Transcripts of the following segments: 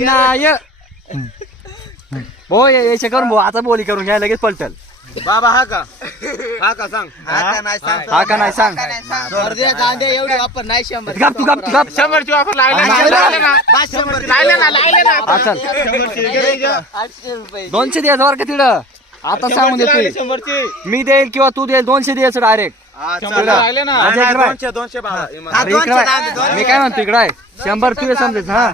नाही हो याचे करून भाऊ आता बोली करून घ्या लगेच पलटल. बाबा हा का सांग. हा का नाही सांग. एवढी वापर नाही 100. गप तू गप 100ची ऑफर लागले ना. चल 800 रुपये 200 द्यायचं बरं का तिकडं आता सांगून देतोय. 100ची मी देईल किंवा तू देईल 200 द्यायचं डायरेक्ट. 100 लागले ना. 200 बाबा. मी काय म्हणतो इकडे 100 तू समजायचं. हा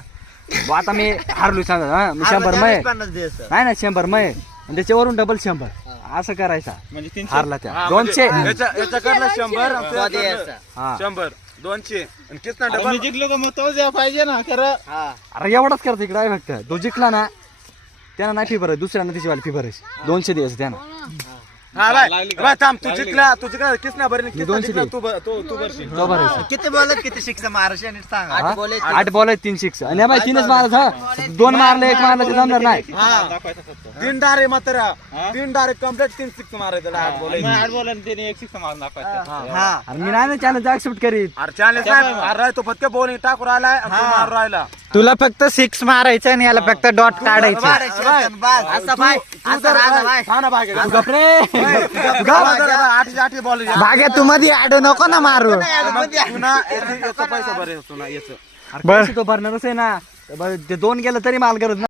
आता मी हारलो सांगत. हा मी 100 मय नाही ना 100 मय आणि त्याच्यावरून डबल 100 असं करायचा म्हणजे 300 हारला त्या 200. याच्याकडनं 100 हा 100 200 आणि कितना डबल जिंकलो का मग तो द्या पाहिजे ना खरं. अरे एवढाच करतो इकडे आहे फक्त. तो जिंकला ना त्यानं नाही फी भरायची दुसऱ्यानं त्याची वाली फी भरायची 200 द्यायचं त्यानं. हा बाय थांब तू जिंकला कितना बरे मी 200 देईल. तू भरशील. तो भरायचा. किती बोलत किती शिक्षा महाराष्ट्र नीट सांग. हा? 8 बॉल आहेत 3 6 आणि बाय 3च मारत. हा 2 मारले 1 मारलं ते जमणार नाही. दाखवायचं फक्त 3 डारे मात्र 3 डारे कंप्लीट 3 6 मारायचं. 8 बॉल आणि त्याने 1 6 मारून दाखवायचं. हा अरे मी नाही ना चॅलेंज ऍक्सेप्ट करीत. अरे चॅलेंज नाही. अरे तो फक्त बॉलिंग टाकून राहिलाय आणि तो मारून राहिला. तुला फक्त 6 मारायचं आणि याला फक्त डॉट काढायचं. असं बाय असं राजा बाय. तू गप रे. बॉल भाग्या तू मध्ये आडू नको ना मारू. पैसा बरे अरे पैसे तो भरणारच आहे ना. ते 2 गेलं तरी माल करत